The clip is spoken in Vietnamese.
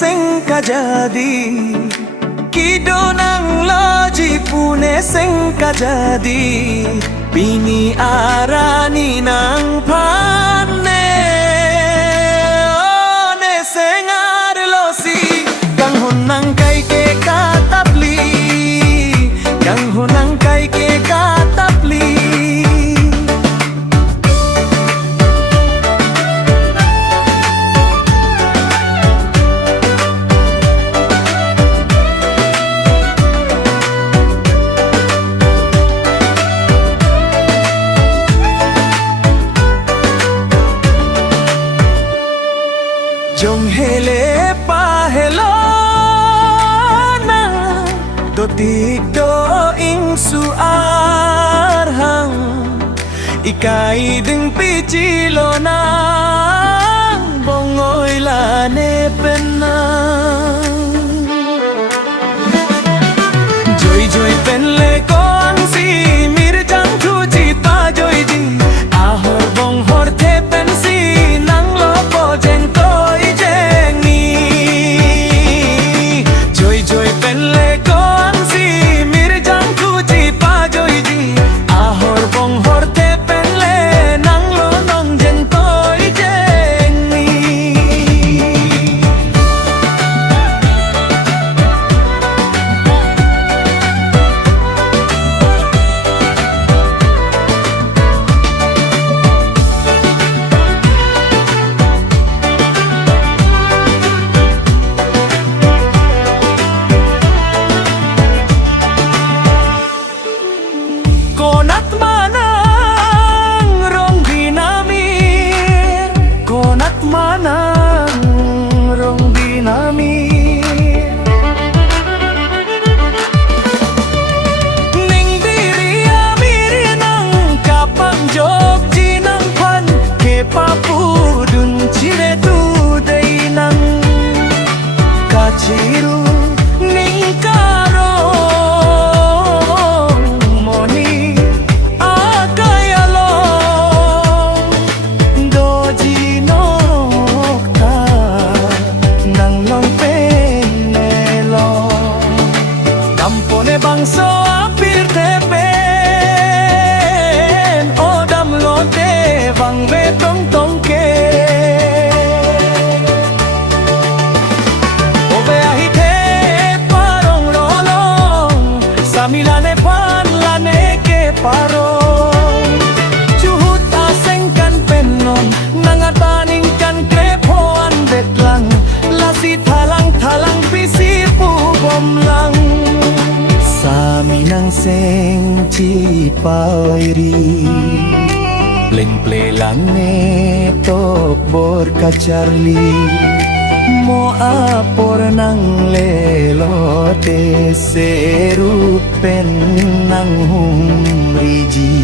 sing kajadi kido nang loji pune sing kajadi bini arani nang pane one sing arlosi kang hunang kai ke katapli kang hunang kai ke katapli Jong hele pa hello na do tig do ing suarhang ikai ding pichilo na bongoy la ne penang joy joy pen le kon si mir jang thu chi ta joy ji ahor bong hor the pen si nang lo po jeng toi jeng ni joy joy pen le kon si mir jang thu chi pa joy ji ahor bong hor the pen le nang lo nong jeng toi jeng ni Konat manang rong binamir konat manang rong binamir ning diri amir nang kapang jog jinang pan ke papudun chire tu dei nang kachiru ning karo Dampone bangso apir tepen o dam lote bang ve tong tong ke o ve ahi the parong rolong samilane pan lane ke parong chuhut aseng kan penon nangataning kan krepoan betlang lasi thalang thalang pisi pu bom lang Sami nang seng chi pairi Pleng ple lang ne tok bor ka Charlie Mo apor nang lelo te seru pen nang humriji